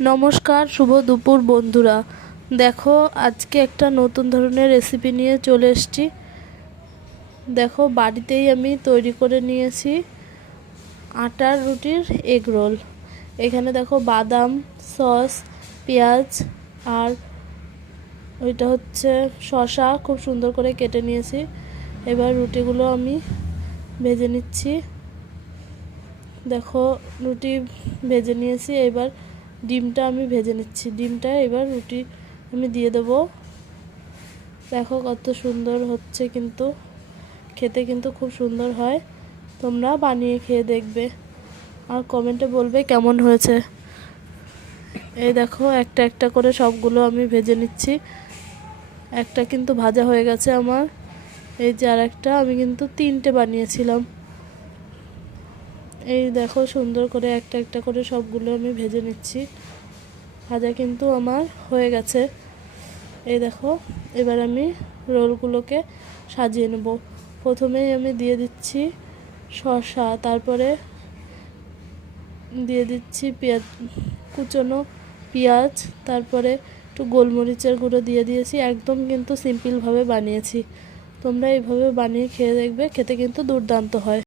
নমস্কার, শুভ দুপুর বন্ধুরা। দেখো, আজকে একটা নতুন ধরনের রেসিপি নিয়ে চলে এসেছি। দেখো, বাড়িতেই আমি তৈরি করে নিয়েছি আটার রুটির এগ রোল। এখানে দেখো বাদাম, সস, পেঁয়াজ আর ওইটা হচ্ছে শসা খুব সুন্দর করে কেটে নিয়েছি। এবার রুটিগুলো আমি ভেজে নিচ্ছি। দেখো, রুটি ভেজে নিয়েছি। এবার ডিমটা আমি ভেজে নিচ্ছি। ডিমটা এবার রুটি আমি দিয়ে দেবো। দেখো কত সুন্দর হচ্ছে, কিন্তু খেতে কিন্তু খুব সুন্দর হয়। তোমরা বানিয়ে খেয়ে দেখবে আর কমেন্টে বলবে কেমন হয়েছে। এই দেখো, একটা একটা করে সবগুলো আমি ভেজে নিচ্ছি। একটা কিন্তু ভাজা হয়ে গেছে আমার। এই যে আর একটা, আমি কিন্তু 3টে বানিয়েছিলাম। এই দেখো, সুন্দর করে একটা একটা করে সবগুলো আমি ভেজে নিচ্ছি। ভাজা কিন্তু আমার হয়ে গেছে। এই দেখো, এবার আমি রোলগুলোকে সাজিয়ে নেব। প্রথমেই আমি দিয়ে দিচ্ছি শসা, তারপরে দিয়ে দিচ্ছি পেঁয়াজ, কুচনো পেঁয়াজ, তারপরে একটু গোলমরিচের গুঁড়ো দিয়ে দিয়েছি। একদম কিন্তু সিম্পলভাবে বানিয়েছি। তোমরা এইভাবে বানিয়ে খেয়ে দেখবে, খেতে কিন্তু দুর্দান্ত হয়।